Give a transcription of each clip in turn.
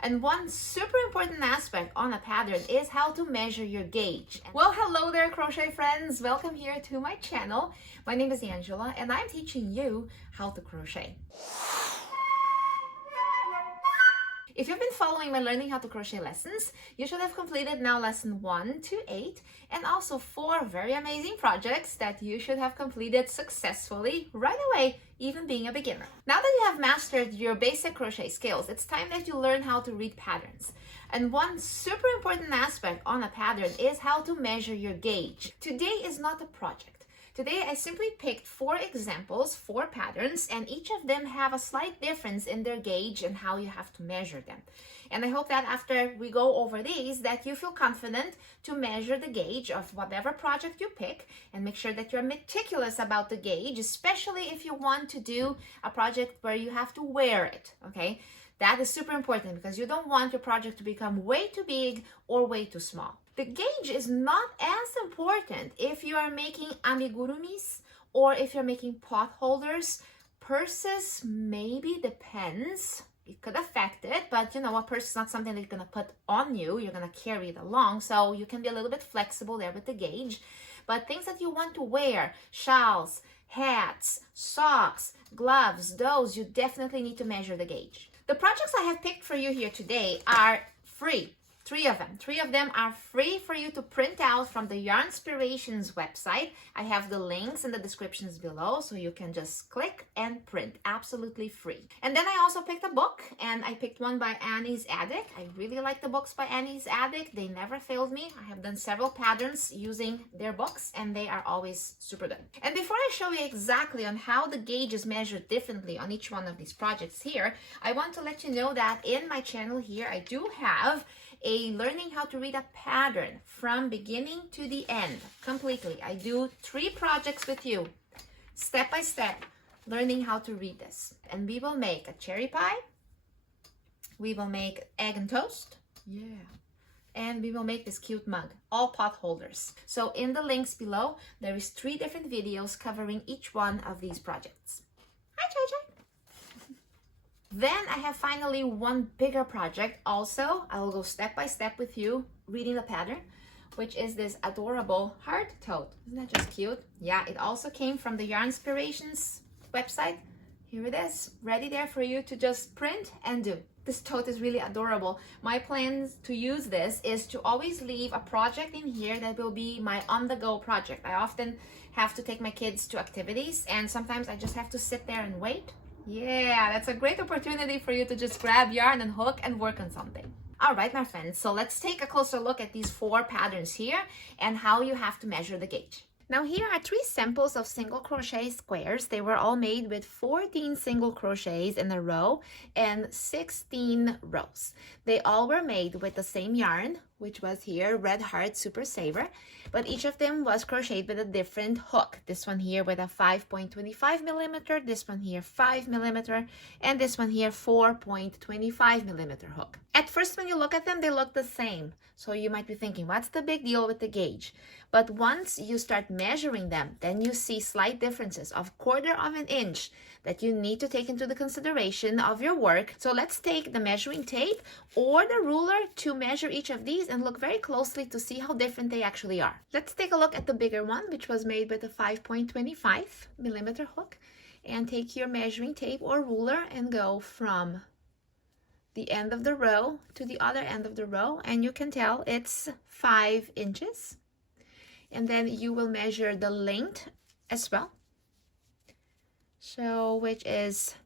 And one super important aspect on a pattern is how to measure your gauge. Well, hello there, crochet friends. Welcome here to my channel. My name is Angela and I'm teaching you how to crochet. If you've been following my learning how to crochet lessons, you should have completed now lesson 1 to 8 and also 4 very amazing projects that you should have completed successfully right away, even being a beginner. Now that you have mastered your basic crochet skills, it's time that you learn how to read patterns. And one super important aspect on a pattern is how to measure your gauge. Today is not a project. Today, I simply picked 4 examples, 4 patterns, and each of them have a slight difference in their gauge and how you have to measure them. And I hope that after we go over these, that you feel confident to measure the gauge of whatever project you pick and make sure that you're meticulous about the gauge, especially if you want to do a project where you have to wear it, okay? That is super important because you don't want your project to become way too big or way too small. The gauge is not as important if you are making amigurumis or if you're making pot holders. Purses maybe depends. It could affect it, but you know, a purse is not something that you're going to put on you. You're going to carry it along, so you can be a little bit flexible there with the gauge. But things that you want to wear, shawls, hats, socks, gloves, those you definitely need to measure the gauge. The projects I have picked for you here today are free. 3 of them. 3 of them are free for you to print out from the Yarnspirations website. I have the links in the descriptions below, so you can just click and print, absolutely free. And then I also picked a book, and I picked one by Annie's Atic. I really like the books by Annie's Atic. They never failed me. I have done several patterns using their books, and they are always super good. And before I show you exactly on how the gauge is measured differently on each one of these projects here, I want to let you know that in my channel here, I do have a learning how to read a pattern from beginning to the end completely. I do 3 projects with you, step by step, learning how to read this. And we will make a cherry pie, we will make egg and toast, and we will make this cute mug, all pot holders. So in the links below, there is 3 different videos covering each one of these projects. Hi, Chai. Then I have finally one bigger project also. I will go step by step with you reading the pattern, which is this adorable heart tote. Isn't that just cute? Yeah, it also came from the Yarnspirations website. Here it is, ready there for you to just print and do. This tote is really adorable. My plans to use this is to always leave a project in here that will be my on-the-go project. I often have to take my kids to activities, and sometimes I just have to sit there and wait. Yeah, that's a great opportunity for you to just grab yarn and hook and work on something. All right, my friends, so let's take a closer look at these 4 patterns here and how you have to measure the gauge. Now here are 3 samples of single crochet squares. They were all made with 14 single crochets in a row and 16 rows. They all were made with the same yarn, which was here Red Heart Super Saver, but each of them was crocheted with a different hook. This one here with a 5.25 millimeter, this one here 5 millimeter, and this one here 4.25 millimeter hook. At first, when you look at them, they look the same. So you might be thinking, what's the big deal with the gauge? But once you start measuring them, then you see slight differences of 1/4 of an inch that you need to take into the consideration of your work. So let's take the measuring tape or the ruler to measure each of these and look very closely to see how different they actually are. Let's take a look at the bigger one, which was made with a 5.25 millimeter hook, and take your measuring tape or ruler and go from the end of the row to the other end of the row, and you can tell it's 5 inches. And then you will measure the length as well, so which is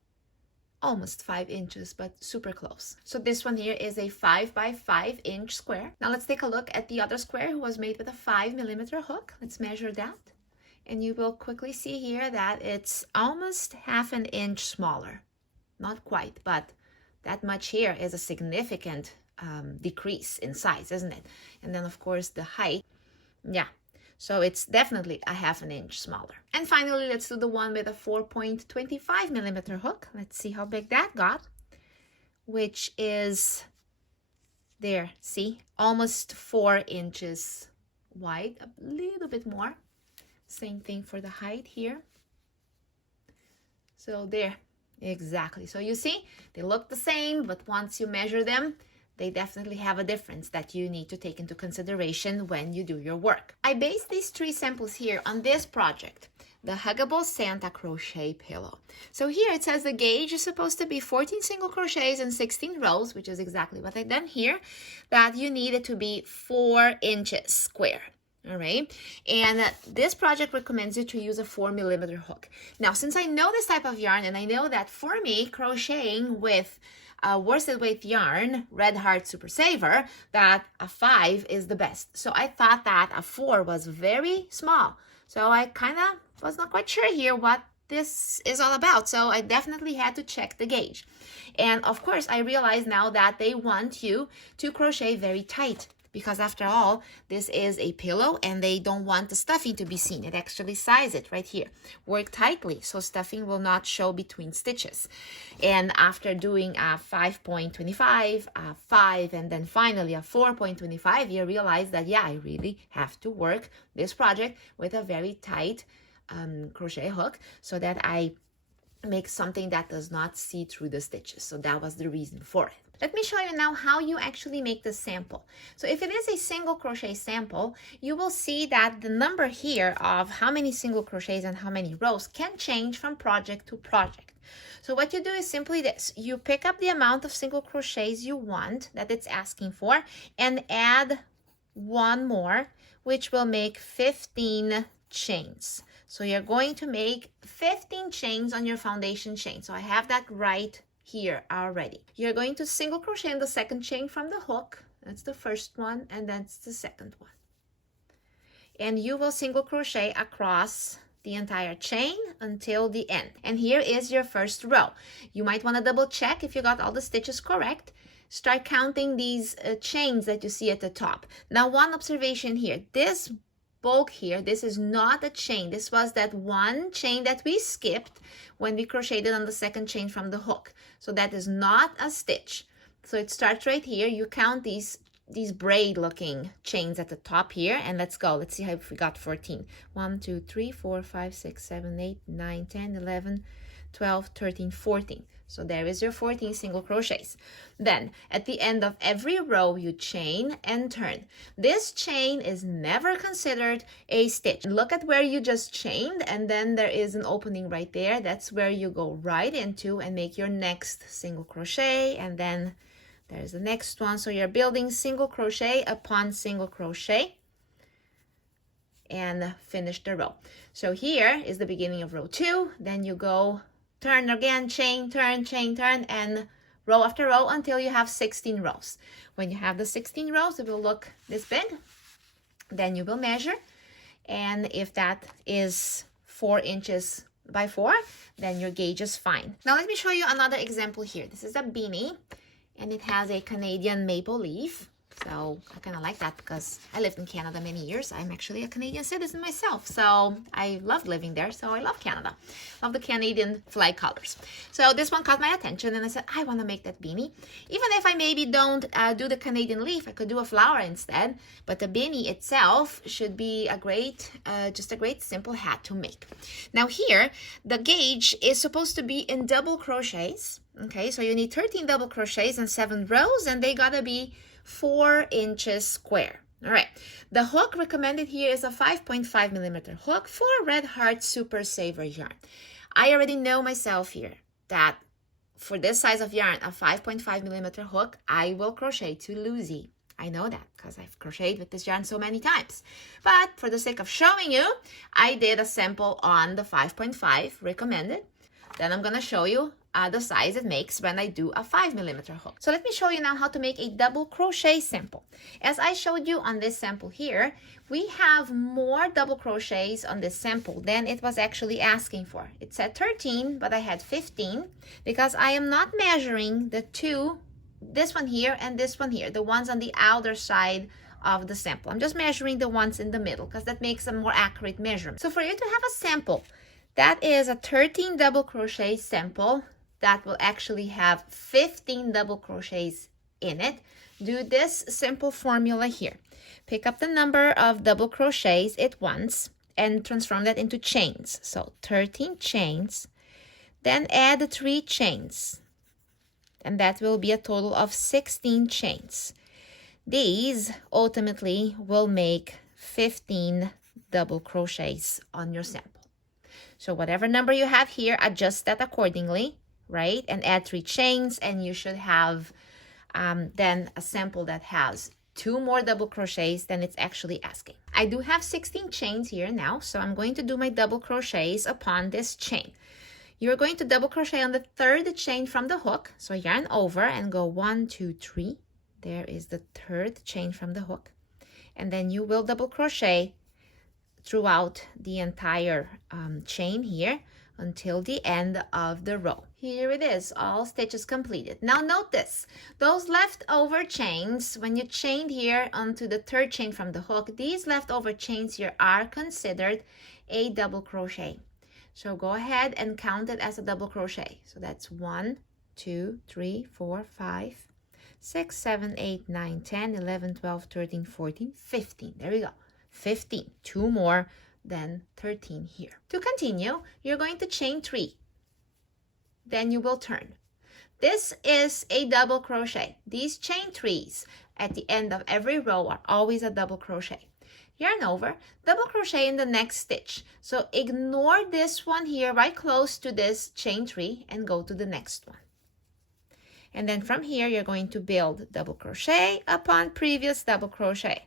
almost 5 inches, but super close. So this one here is a 5 by 5 inch square. Now let's take a look at the other square who was made with a 5 millimeter hook. Let's measure that, and you will quickly see here that it's almost 1/2 inch smaller. Not quite, but that much here is a significant decrease in size, isn't it? And then of course the height, yeah, so it's definitely a 1/2 inch smaller. And finally, let's do the one with a 4.25 millimeter hook. Let's see how big that got, which is there, see, almost 4 inches wide, a little bit more. Same thing for the height here. So there, Exactly. So you see, they look the same, but once you measure them, they definitely have a difference that you need to take into consideration when you do your work. I based these 3 samples here on this project, the Huggable Santa crochet pillow. So here it says the gauge is supposed to be 14 single crochets and 16 rows, which is exactly what I've done here, that you need it to be 4 inches square. All right, and this project recommends you to use a 4mm hook. Now, since I know this type of yarn, and I know that for me, crocheting with worsted weight yarn, Red Heart Super Saver, that a 5 is the best. So I thought that a 4 was very small. So I kind of was not quite sure here what this is all about. So I definitely had to check the gauge. And of course, I realize now that they want you to crochet very tight, because after all, this is a pillow and they don't want the stuffing to be seen. It actually size it right here. Work tightly so stuffing will not show between stitches. And after doing a 5.25, a 5, and then finally a 4.25, you realize that, yeah, I really have to work this project with a very tight crochet hook so that I make something that does not see through the stitches. So that was the reason for it. Let me show you now how you actually make the sample. So if it is a single crochet sample, you will see that the number here of how many single crochets and how many rows can change from project to project. So what you do is simply this. You pick up the amount of single crochets you want that it's asking for and add 1 more, which will make 15 chains. So you're going to make 15 chains on your foundation chain. So I have that right here already. You're going to single crochet in the 2nd chain from the hook. That's the first one, and that's the 2nd one. And you will single crochet across the entire chain until the end. And here is your first row. You might want to double check if you got all the stitches correct. Start counting these chains that you see at the top. Now, one observation here. This bulk here, this is not a chain. This was that one chain that we skipped when we crocheted on the 2nd chain from the hook. So that is not a stitch. So it starts right here. You count these braid looking chains at the top here, and let's go. Let's see if we got 14. 1, 2, 3, 4, 5, 6, 7, 8, 9, 10, 11, 12, 13, 14. So there is your 14 single crochets. Then at the end of every row, you chain and turn. This chain is never considered a stitch. Look at where you just chained, and then there is an opening right there. That's where you go right into and make your next single crochet, and then there's the next one. So you're building single crochet upon single crochet and finish the row. So here is the beginning of row 2. Then you go turn again, chain, turn, and row after row until you have 16 rows. When you have the 16 rows, it will look this big. Then you will measure, and if that is 4 inches by 4, then your gauge is fine. Now let me show you another example here. This is a beanie, and it has a Canadian maple leaf. So I kind of like that because I lived in Canada many years. I'm actually a Canadian citizen myself. So I loved living there. So I love Canada. Love the Canadian flag colors. So this one caught my attention and I said, I want to make that beanie. Even if I maybe don't do the Canadian leaf, I could do a flower instead. But the beanie itself should be a great, just a great simple hat to make. Now here, the gauge is supposed to be in double crochets. Okay, so you need 13 double crochets and 7 rows, and they gotta be 4 inches square. All right, the hook recommended here is a 5.5mm hook for Red Heart Super Saver yarn. I already know myself here that for this size of yarn, a 5.5mm hook, I will crochet too loosey. I know that because I've crocheted with this yarn so many times. But for the sake of showing you, I did a sample on the 5.5 recommended. Then I'm gonna show you the size it makes when I do a 5mm hook. So let me show you now how to make a double crochet sample. As I showed you on this sample here, we have more double crochets on this sample than it was actually asking for. It said 13, but I had 15 because I am not measuring the two, this one here and this one here, the ones on the outer side of the sample. I'm just measuring the ones in the middle because that makes a more accurate measurement. So for you to have a sample that is a 13 double crochet sample that will actually have 15 double crochets in it, do this simple formula here. Pick up the number of double crochets at once and transform that into chains. So 13 chains Then add 3 chains, and that will be a total of 16 chains. These ultimately will make 15 double crochets on your sample. So whatever number you have here, adjust that accordingly, right? And add 3 chains, and you should have then a sample that has 2 more double crochets than it's actually asking. I do have 16 chains here now, so I'm going to do my double crochets upon this chain. You're going to double crochet on the 3rd chain from the hook. So yarn over and go 1, 2, 3. There is the 3rd chain from the hook. And then you will double crochet throughout the entire chain here until the end of the row. Here it is, all stitches completed. Now note this, those leftover chains, when you chained here onto the 3rd chain from the hook, these leftover chains here are considered a double crochet. So go ahead and count it as a double crochet. So that's 1, 2, 3, 4, 5, 6, 7, 8, 9, 10, 11, 12, 13, 14, 15. There we go. 15. 2 more than 13 here. To continue, you're going to chain 3. Then you will turn. This is a double crochet. These chain 3s at the end of every row are always a double crochet. Yarn over, double crochet in the next stitch. So ignore this one here right close to this chain 3 and go to the next one. And then from here, you're going to build double crochet upon previous double crochet.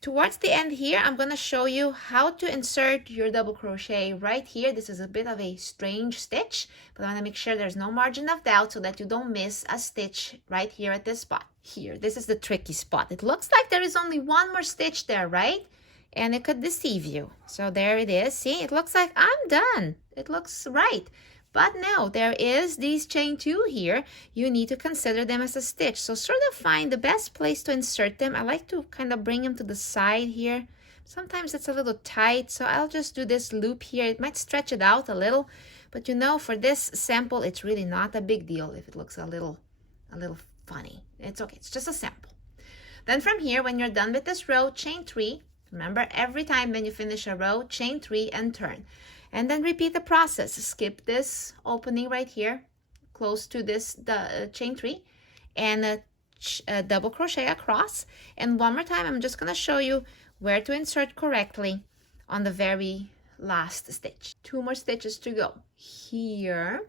Towards the end here, I'm going to show you how to insert your double crochet right here. This is a bit of a strange stitch, but I want to make sure there's no margin of doubt so that you don't miss a stitch right here at this spot. Here, this is the tricky spot. It looks like there is only 1 more stitch there, right? And it could deceive you. So there it is. See, it looks like I'm done. It looks right. But no, there is these chain 2 here. You need to consider them as a stitch. So sort of find the best place to insert them. I like to kind of bring them to the side here. Sometimes it's a little tight, so I'll just do this loop here. It might stretch it out a little, but you know, for this sample, it's really not a big deal if it looks a little funny. It's okay, it's just a sample. Then from here, when you're done with this row, chain 3. Remember, every time when you finish a row, chain 3 and turn. And then repeat the process. Skip this opening right here, close to this chain 3, and double crochet across. And one more time, I'm just going to show you where to insert correctly on the very last stitch. 2 more stitches to go. Here,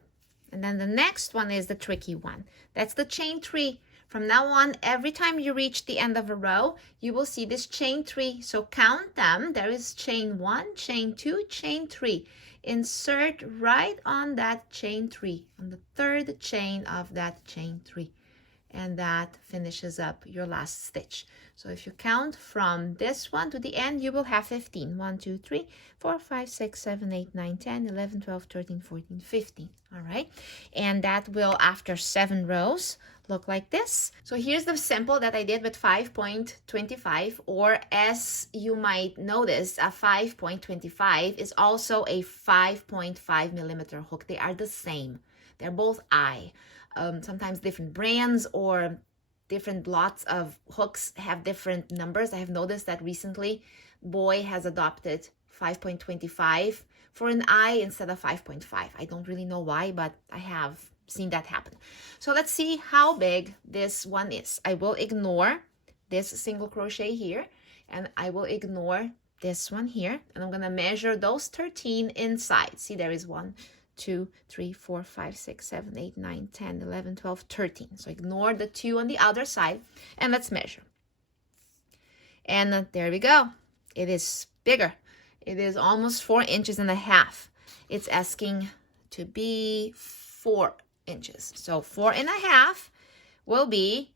and then the next one is the tricky one. That's the chain 3. From now on, every time you reach the end of a row, you will see this chain 3. So count them. There is chain 1, chain 2, chain 3. Insert right on that chain 3, on the 3rd chain of that chain 3. And that finishes up your last stitch. So if you count from this one to the end, you will have 15. 1, 2, 3, 4, 5, 6, 7, 8, 9, 10, 11, 12, 13, 14, 15. All right. And that will, after 7 rows, look like this. So here's the sample that I did with 5.25, or as you might notice, a 5.25 is also a 5.5 millimeter hook. They are the same. They're both eye. Sometimes different brands or different lots of hooks have different numbers. I have noticed that recently Boy has adopted 5.25 for an eye instead of 5.5. I don't really know why, but I have seen that happen. So let's see how big this one is. I will ignore this single crochet here, and I will ignore this one here, and I'm going to measure those 13 inside. See, there is 1, 2, 3, 4, 5, 6, 7, 8, 9, 10, 11, 12, 13. So ignore the 2 on the other side, and let's measure. And there we go. It is bigger. It is almost 4.5 inches. It's asking to be 4 inches. So 4.5 will be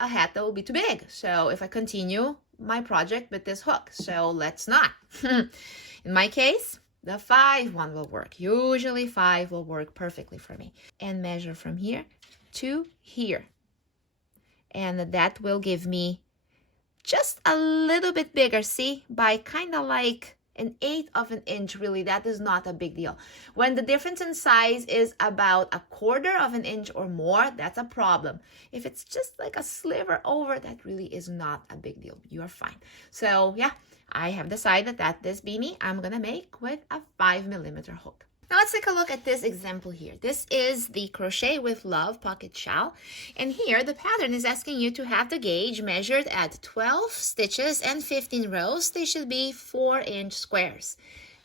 a hat that will be too big. So if I continue my project with this hook, so let's not. In my case, the 5 one will work. Usually 5 will work perfectly for me. And measure from here to here. And that will give me just a little bit bigger, see, by kind of like 1/8 of an inch. Really, that is not a big deal. When the difference in size is about 1/4 of an inch or more, that's a problem. If it's just like a sliver over, that really is not a big deal. You are fine. So yeah, I have decided that this beanie I'm gonna make with a 5 millimeter hook. Now let's take a look at this example here. This is the Crochet with Love pocket shawl. And here the pattern is asking you to have the gauge measured at 12 stitches and 15 rows. They should be 4-inch squares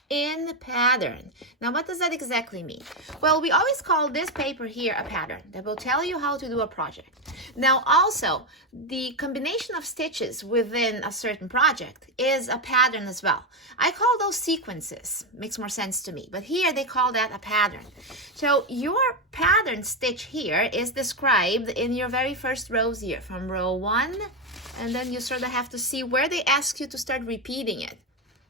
in the pattern. Now what does that exactly mean? Well, we always call this paper here a pattern that will tell you how to do a project. Now also, the combination of stitches within a certain project is a pattern as well. I call those sequences, makes more sense to me, but here they call that a pattern. So your pattern stitch here is described in your very first rows here, from row 1, and then you sort of have to see where they ask you to start repeating it.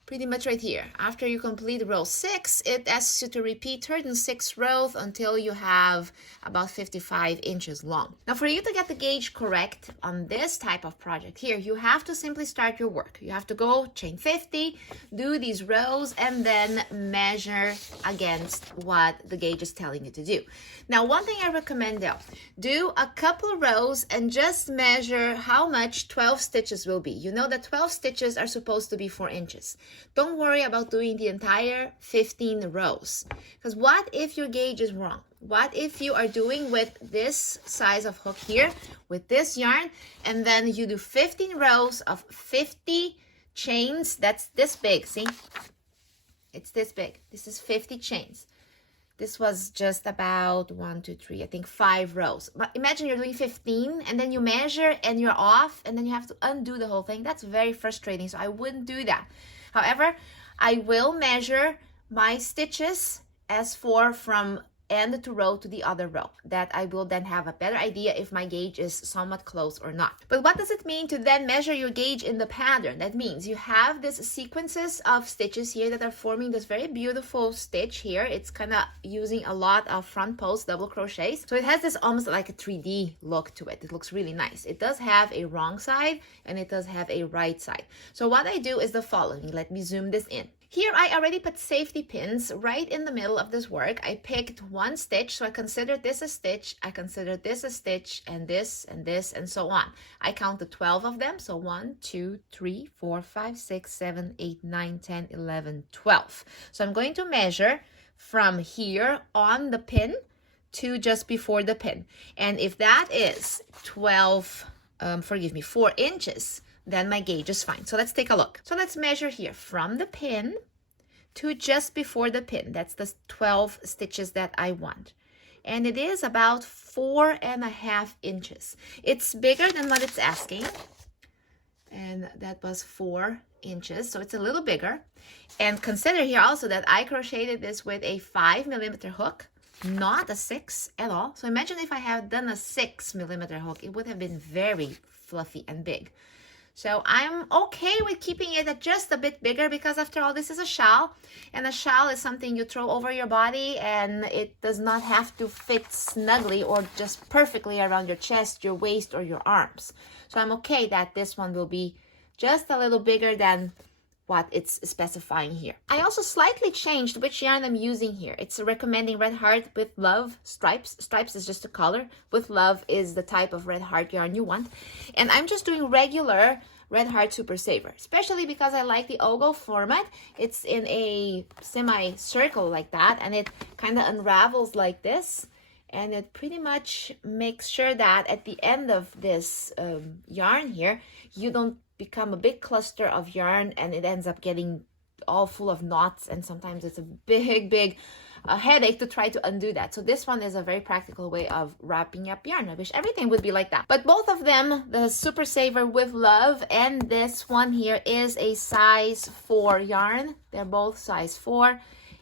Pretty much right here. After you complete row 6, it asks you to repeat 36 rows until you have about 55 inches long. Now for you to get the gauge correct on this type of project here, you have to simply start your work. You have to go chain 50, do these rows, and then measure against what the gauge is telling you to do. Now one thing I recommend though, do a couple of rows and just measure how much 12 stitches will be. You know that 12 stitches are supposed to be 4 inches. Don't worry about doing the entire 15 rows, because what if your gauge is wrong? What if you are doing with this size of hook here, with this yarn, and then you do 15 rows of 50 chains? That's this big, see? It's this big. This is 50 chains. This was just about 1, 2, 3, I think 5 rows. But imagine you're doing 15 and then you measure and you're off and then you have to undo the whole thing. That's very frustrating, so I wouldn't do that. However, I will measure my stitches as for from end to row to the other row, that I will then have a better idea if my gauge is somewhat close or not. But what does it mean to then measure your gauge in the pattern? That means you have these sequences of stitches here that are forming this very beautiful stitch here. It's kind of using a lot of front post double crochets, so it has this almost like a 3D look to it. It looks really nice. It does have a wrong side and it does have a right side. So what I do is the following. Let me zoom this in. Here I already put safety pins right in the middle of this work. I picked one stitch, so I consider this a stitch, I consider this a stitch, and this, and so on. I counted 12 of them, so 1, 2, 3, 4, 5, 6, 7, 8, 9, 10, 11, 12. So I'm going to measure from here on the pin to just before the pin. And if that is 4 inches, then my gauge is fine. So let's take a look. So let's measure here from the pin to just before the pin. That's the 12 stitches that I want. And it is about 4.5 inches. It's bigger than what it's asking. And that was 4 inches, so it's a little bigger. And consider here also that I crocheted this with a 5mm hook, not a 6 at all. So imagine if I had done a 6mm hook, it would have been very fluffy and big. So I'm okay with keeping it just a bit bigger because after all, this is a shawl, and a shawl is something you throw over your body and it does not have to fit snugly or just perfectly around your chest, your waist, or your arms. So I'm okay that this one will be just a little bigger than what it's specifying here. I also slightly changed which yarn I'm using here. It's recommending Red Heart with Love stripes. Stripes is just a color. With Love is the type of Red Heart yarn you want. And I'm just doing regular Red Heart Super Saver, especially because I like the Huggable format. It's in a semi-circle like that, and it kind of unravels like this. And it pretty much makes sure that at the end of this yarn here, you don't become a big cluster of yarn and it ends up getting all full of knots, and sometimes it's a big headache to try to undo that. So this one is a very practical way of wrapping up yarn. I wish everything would be like that. But both of them, the Super Saver with Love and this one here, is a size 4 yarn. They're both size 4.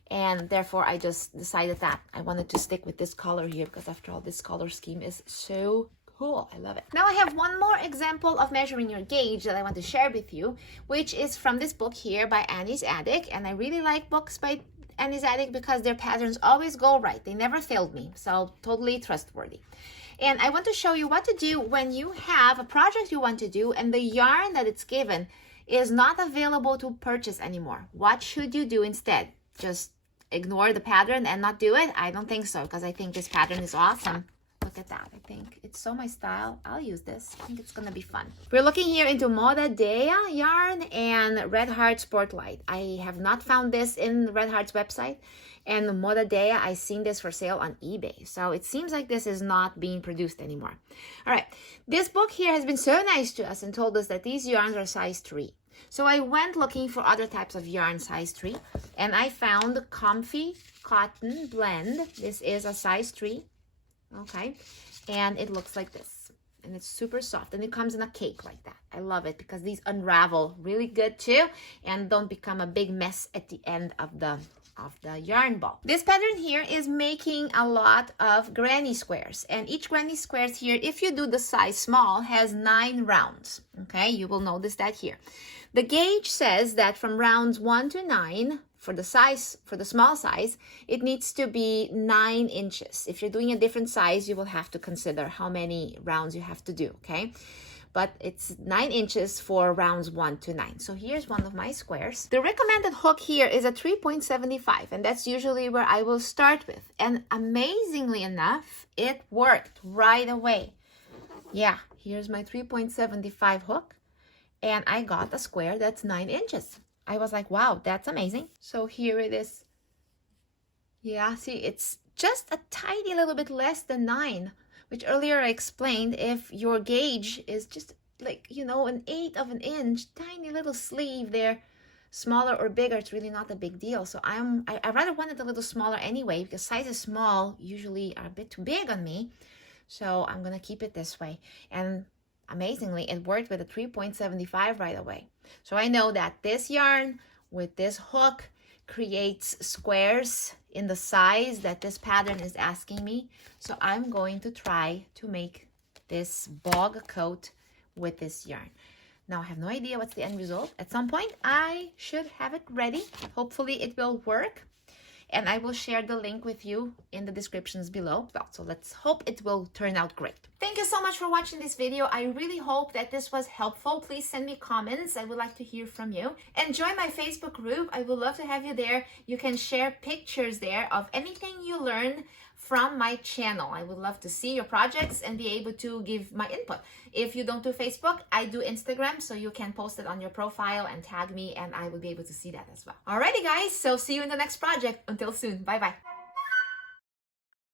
And therefore, I just decided that I wanted to stick with this color here because after all, this color scheme is so cool. I love it. Now I have one more example of measuring your gauge that I want to share with you, which is from this book here by Annie's Atic. And I really like books by Annie's Atic because their patterns always go right. They never failed me. So totally trustworthy. And I want to show you what to do when you have a project you want to do and the yarn that it's given is not available to purchase anymore. What should you do instead? Just ignore the pattern and not do it? I don't think so, because I think this pattern is awesome. Look look at that. I think it's so my style. I'll use this. I think it's gonna be fun. We're looking here into Moda Dea yarn and Red Heart Sportlight. I have not found this in Red Heart's website. And Moda Dea, I seen this for sale on eBay. So it seems like this is not being produced anymore. All right, this book here has been so nice to us and told us that these yarns are size 3. So I went looking for other types of yarn size 3, and I found Comfy Cotton Blend. This is a size 3, okay? And it looks like this. And it's super soft, and it comes in a cake like that. I love it because these unravel really good too and don't become a big mess at the end of the yarn ball. This pattern here is making a lot of granny squares, and each granny squares here, if you do the size small, has 9 rounds. Okay, you will notice that here. The gauge says that from rounds 1 to 9 for the size, for the small size, it needs to be 9 inches. If you're doing a different size, you will have to consider how many rounds you have to do. Okay, but it's 9 inches for rounds 1 to 9. So here's one of my squares. The recommended hook here is a 3.75, and that's usually where I will start with. And amazingly enough, it worked right away. Yeah, here's my 3.75 hook, and I got a square that's 9 inches. I was like, wow, that's amazing. So here it is. Yeah, see, it's just a tiny little bit less than 9. Which earlier I explained, if your gauge is just like, you know, 1/8 of an inch, tiny little sleeve there, smaller or bigger, it's really not a big deal. So I rather want it a little smaller anyway, because sizes small usually are a bit too big on me. So I'm gonna keep it this way. And amazingly, it worked with a 3.75 right away. So I know that this yarn with this hook creates squares in the size that this pattern is asking me. So I'm going to try to make this bog coat with this yarn. Now I have no idea what's the end result. At some point I should have it ready. Hopefully it will work. And I will share the link with you in the descriptions below. Well, so let's hope it will turn out great. Thank you so much for watching this video. I really hope that this was helpful. Please send me comments. I would like to hear from you. And join my Facebook group. I would love to have you there. You can share pictures there of anything you learn from my channel. I would love to see your projects and be able to give my input. If you don't do Facebook, I do Instagram, so you can post it on your profile and tag me, and I will be able to see that as well. Alrighty guys, so see you in the next project. Until soon, bye bye.